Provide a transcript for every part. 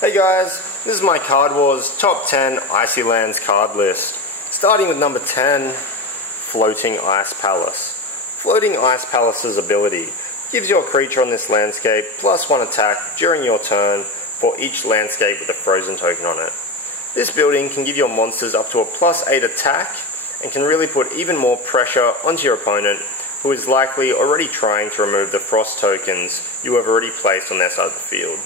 Hey guys, this is my Card Wars top 10 Icylands card list. Starting with number 10, Floating Ice Palace. Floating Ice Palace's ability gives your creature on this landscape +1 attack during your turn for each landscape with a frozen token on it. This building can give your monsters up to a +8 attack and can really put even more pressure onto your opponent, who is likely already trying to remove the frost tokens you have already placed on their side of the field.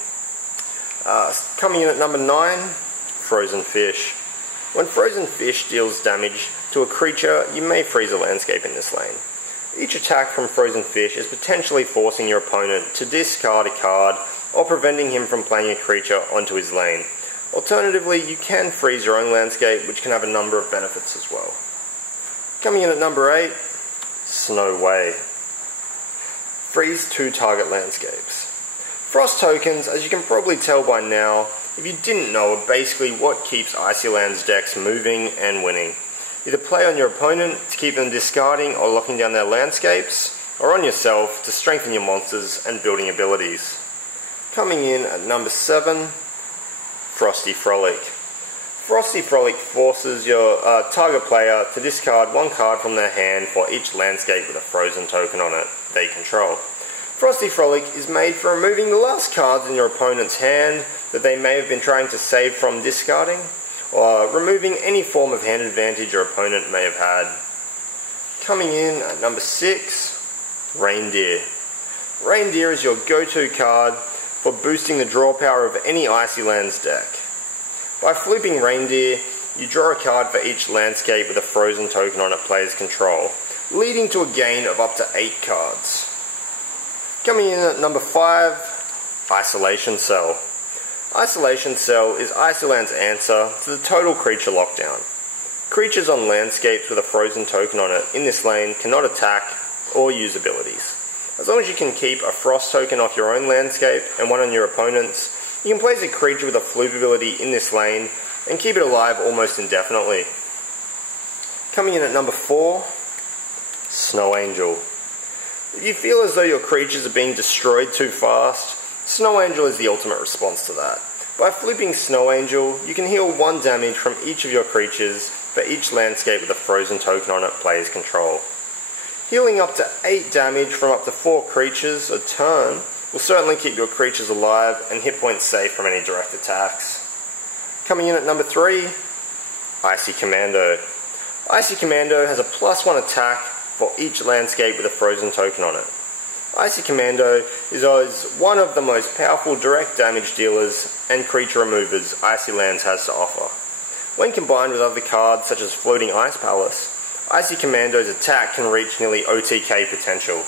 Coming in at number 9, Frozen Fish. When Frozen Fish deals damage to a creature, you may freeze a landscape in this lane. Each attack from Frozen Fish is potentially forcing your opponent to discard a card or preventing him from playing a creature onto his lane. Alternatively, you can freeze your own landscape, which can have a number of benefits as well. Coming in at number 8, Snow Way. Freeze 2 target landscapes. Frost tokens, as you can probably tell by now, if you didn't know, are basically what keeps Icylands decks moving and winning. Either play on your opponent to keep them discarding or locking down their landscapes, or on yourself to strengthen your monsters and building abilities. Coming in at number 7, Frosty Frolic. Frosty Frolic forces your target player to discard 1 card from their hand for each landscape with a frozen token on it they control. Frosty Frolic is made for removing the last cards in your opponent's hand that they may have been trying to save from discarding, or removing any form of hand advantage your opponent may have had. Coming in at number 6, Reindeer. Reindeer is your go-to card for boosting the draw power of any Icylands deck. By flooping Reindeer, you draw a card for each landscape with a frozen token on it player's control, leading to a gain of up to 8 cards. Coming in at number 5, Isolation Cell. Isolation Cell is Icyland's answer to the total creature lockdown. Creatures on landscapes with a frozen token on it in this lane cannot attack or use abilities. As long as you can keep a frost token off your own landscape and one on your opponent's, you can place a creature with a floop ability in this lane and keep it alive almost indefinitely. Coming in at number 4, Snow Angel. If you feel as though your creatures are being destroyed too fast, Snow Angel is the ultimate response to that. By flooping Snow Angel, you can heal 1 damage from each of your creatures for each landscape with a frozen token on it player's control. Healing up to 8 damage from up to 4 creatures a turn will certainly keep your creatures alive and hit points safe from any direct attacks. Coming in at number 3, Icy Commando. Icy Commando has a +1 attack for each landscape with a frozen token on it. Icy Commando is one of the most powerful direct damage dealers and creature removers Icylands has to offer. When combined with other cards such as Floating Ice Palace, Icy Commando's attack can reach nearly OTK potential.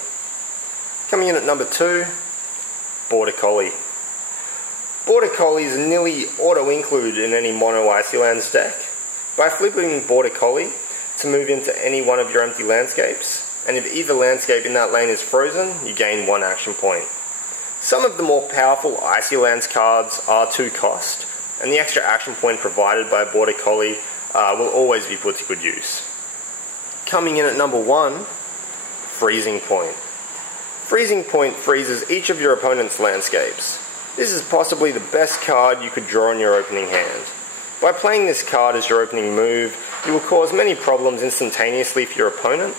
Coming in at number 2, Border Collie. Border Collie is nearly auto-include in any mono Icylands deck. By flipping Border Collie to move into any one of your empty landscapes, and if either landscape in that lane is frozen, you gain 1 action point. Some of the more powerful Icylands cards are 2 cost, and the extra action point provided by Border Collie will always be put to good use. Coming in at number 1, Freezing Point. Freezing Point freezes each of your opponent's landscapes. This is possibly the best card you could draw in your opening hand. By playing this card as your opening move, you will cause many problems instantaneously for your opponent.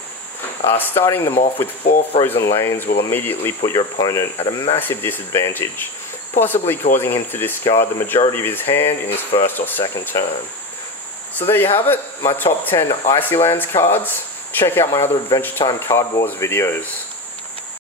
Starting them off with 4 frozen lanes will immediately put your opponent at a massive disadvantage, possibly causing him to discard the majority of his hand in his first or second turn. So there you have it, my top 10 Icylands cards. Check out my other Adventure Time Card Wars videos.